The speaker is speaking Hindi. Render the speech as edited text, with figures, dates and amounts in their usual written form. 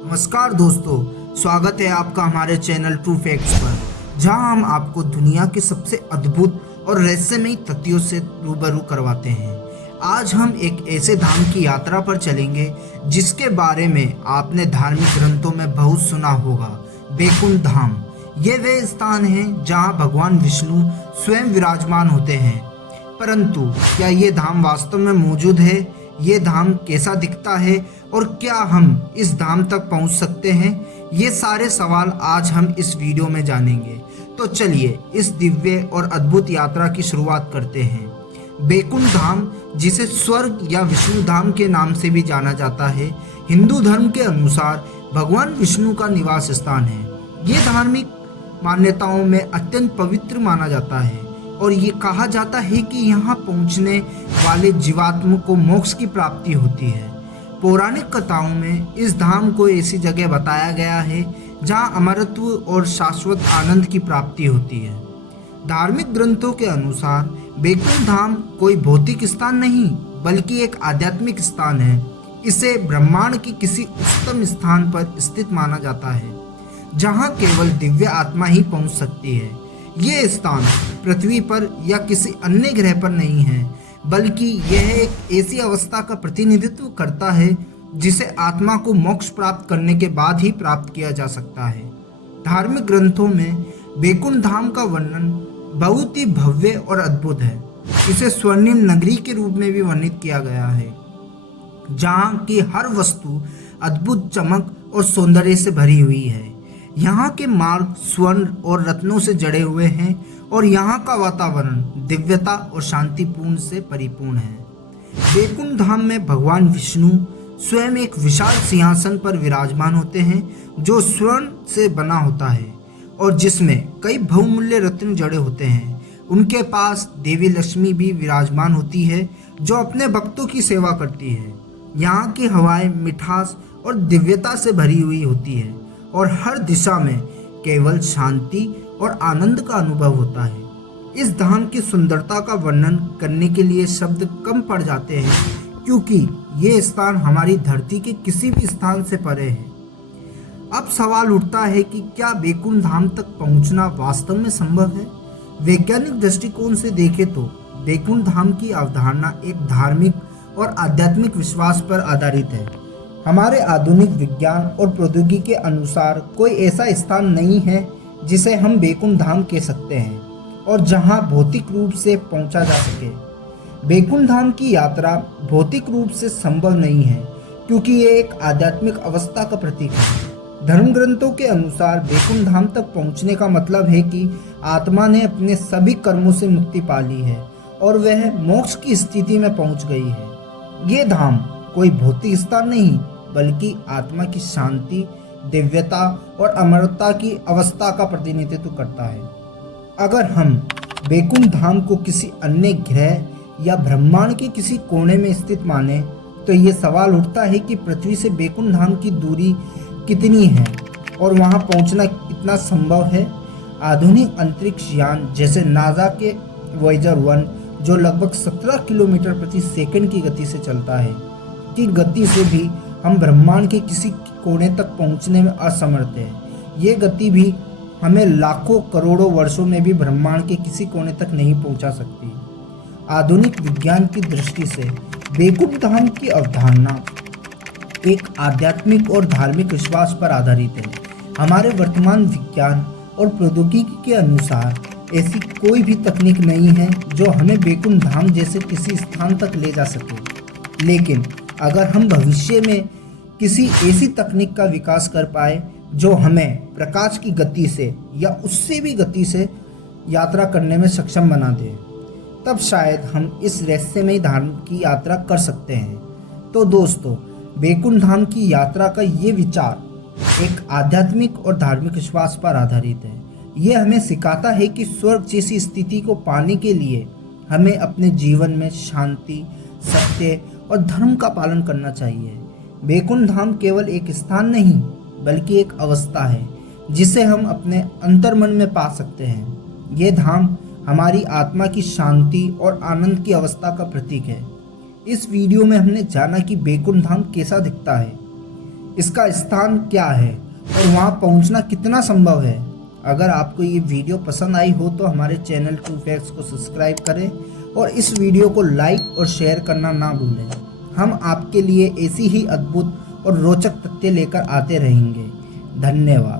नमस्कार दोस्तों, स्वागत है आपका हमारे चैनल ट्रू फैक्ट्स पर, जहां हम आपको दुनिया के सबसे अद्भुत और रहस्यमयी तथ्यों से रूबरू करवाते हैं। आज हम एक ऐसे धाम की यात्रा पर चलेंगे जिसके बारे में आपने धार्मिक ग्रंथों में बहुत सुना होगा, बैकुंठ धाम। ये वे स्थान है जहां भगवान विष्णु स्वयं विराजमान होते हैं। परंतु क्या ये धाम वास्तव में मौजूद है? ये धाम कैसा दिखता है और क्या हम इस धाम तक पहुंच सकते हैं? ये सारे सवाल आज हम इस वीडियो में जानेंगे। तो चलिए इस दिव्य और अद्भुत यात्रा की शुरुआत करते हैं। बैकुंठ धाम, जिसे स्वर्ग या विष्णु धाम के नाम से भी जाना जाता है, हिंदू धर्म के अनुसार भगवान विष्णु का निवास स्थान है। ये धार्मिक मान्यताओं में अत्यंत पवित्र माना जाता है और ये कहा जाता है कि यहाँ पहुँचने वाले जीवात्मा को मोक्ष की प्राप्ति होती है। पौराणिक कथाओं में इस धाम को ऐसी जगह बताया गया है जहाँ अमरत्व और शाश्वत आनंद की प्राप्ति होती है। धार्मिक ग्रंथों के अनुसार बैकुंठ धाम कोई भौतिक स्थान नहीं बल्कि एक आध्यात्मिक स्थान है। इसे ब्रह्मांड के किसी उच्चतम स्थान पर स्थित माना जाता है जहाँ केवल दिव्य आत्मा ही पहुँच सकती है। ये स्थान पृथ्वी पर या किसी अन्य ग्रह पर नहीं है, बल्कि यह एक ऐसी अवस्था का प्रतिनिधित्व करता है जिसे आत्मा को मोक्ष प्राप्त करने के बाद ही प्राप्त किया जा सकता है। धार्मिक ग्रंथों में बैकुंठ धाम का वर्णन बहुत ही भव्य और अद्भुत है। इसे स्वर्णिम नगरी के रूप में भी वर्णित किया गया है, जहाँ की हर वस्तु अद्भुत चमक और सौंदर्य से भरी हुई है। यहाँ के मार्ग स्वर्ण और रत्नों से जड़े हुए हैं और यहाँ का वातावरण दिव्यता और शांतिपूर्ण से परिपूर्ण है। बैकुंठ धाम में भगवान विष्णु स्वयं एक विशाल सिंहासन पर विराजमान होते हैं जो स्वर्ण से बना होता है और जिसमें कई बहुमूल्य रत्न जड़े होते हैं। उनके पास देवी लक्ष्मी भी विराजमान होती है जो अपने भक्तों की सेवा करती है। यहाँ की हवाएं मिठास और दिव्यता से भरी हुई होती है और हर दिशा में केवल शांति और आनंद का अनुभव होता है। इस धाम की सुंदरता का वर्णन करने के लिए शब्द कम पड़ जाते हैं क्योंकि ये स्थान हमारी धरती के किसी भी स्थान से परे है। अब सवाल उठता है कि क्या बैकुंठ धाम तक पहुंचना वास्तव में संभव है? वैज्ञानिक दृष्टिकोण से देखें तो बैकुंठ धाम की अवधारणा एक धार्मिक और आध्यात्मिक विश्वास पर आधारित है। हमारे आधुनिक विज्ञान और प्रौद्योगिकी के अनुसार कोई ऐसा स्थान नहीं है जिसे हम बैकुंठ धाम कह सकते हैं और जहां भौतिक रूप से पहुंचा जा सके। बैकुंठ धाम की यात्रा भौतिक रूप से संभव नहीं है क्योंकि ये एक आध्यात्मिक अवस्था का प्रतीक है। धर्म ग्रंथों के अनुसार बैकुंठ धाम तक पहुंचने का मतलब है कि आत्मा ने अपने सभी कर्मों से मुक्ति पा ली है और वह मोक्ष की स्थिति में पहुंच गई है। ये धाम कोई भौतिक स्थान नहीं बल्कि आत्मा की शांति, दिव्यता और अमरता की अवस्था का प्रतिनिधित्व करता है। अगर हम बैकुंठ धाम को किसी अन्य ग्रह या ब्रह्मांड के किसी कोने में स्थित माने तो ये सवाल उठता है कि पृथ्वी से बैकुंठ धाम की दूरी कितनी है और वहां पहुंचना कितना संभव है। आधुनिक अंतरिक्ष यान जैसे नासा के वॉयेजर 1 जो लगभग 17 किलोमीटर प्रति सेकंड की गति से चलता है की गति से भी हम ब्रह्मांड के किसी कोने तक पहुंचने में असमर्थ हैं। ये गति भी हमें लाखों करोड़ों वर्षों में भी ब्रह्मांड के किसी कोने तक नहीं पहुंचा सकती। आधुनिक विज्ञान की दृष्टि से बैकुंठ धाम की अवधारणा एक आध्यात्मिक और धार्मिक विश्वास पर आधारित है। हमारे वर्तमान विज्ञान और प्रौद्योगिकी के अनुसार ऐसी कोई भी तकनीक नहीं है जो हमें बैकुंठ धाम जैसे किसी स्थान तक ले जा सके। लेकिन अगर हम भविष्य में किसी ऐसी तकनीक का विकास कर पाए जो हमें प्रकाश की गति से या उससे भी गति से यात्रा करने में सक्षम बना दे, तब शायद हम इस रहस्यमय धाम की यात्रा कर सकते हैं। तो दोस्तों, बैकुंठ धाम की यात्रा का ये विचार एक आध्यात्मिक और धार्मिक विश्वास पर आधारित है। ये हमें सिखाता है कि स्वर्ग जैसी स्थिति को पाने के लिए हमें अपने जीवन में शांति, सत्य और धर्म का पालन करना चाहिए। बैकुंठ धाम केवल एक स्थान नहीं बल्कि एक अवस्था है जिसे हम अपने अंतर्मन में पा सकते हैं। ये धाम हमारी आत्मा की शांति और आनंद की अवस्था का प्रतीक है। इस वीडियो में हमने जाना कि बैकुंठ धाम कैसा दिखता है, इसका स्थान क्या है और वहाँ पहुँचना कितना संभव है। अगर आपको ये वीडियो पसंद आई हो तो हमारे चैनल ट्रू फैक्ट्स को सब्सक्राइब करें और इस वीडियो को लाइक और शेयर करना ना भूलें। हम आपके लिए ऐसी ही अद्भुत और रोचक तथ्य लेकर आते रहेंगे। धन्यवाद।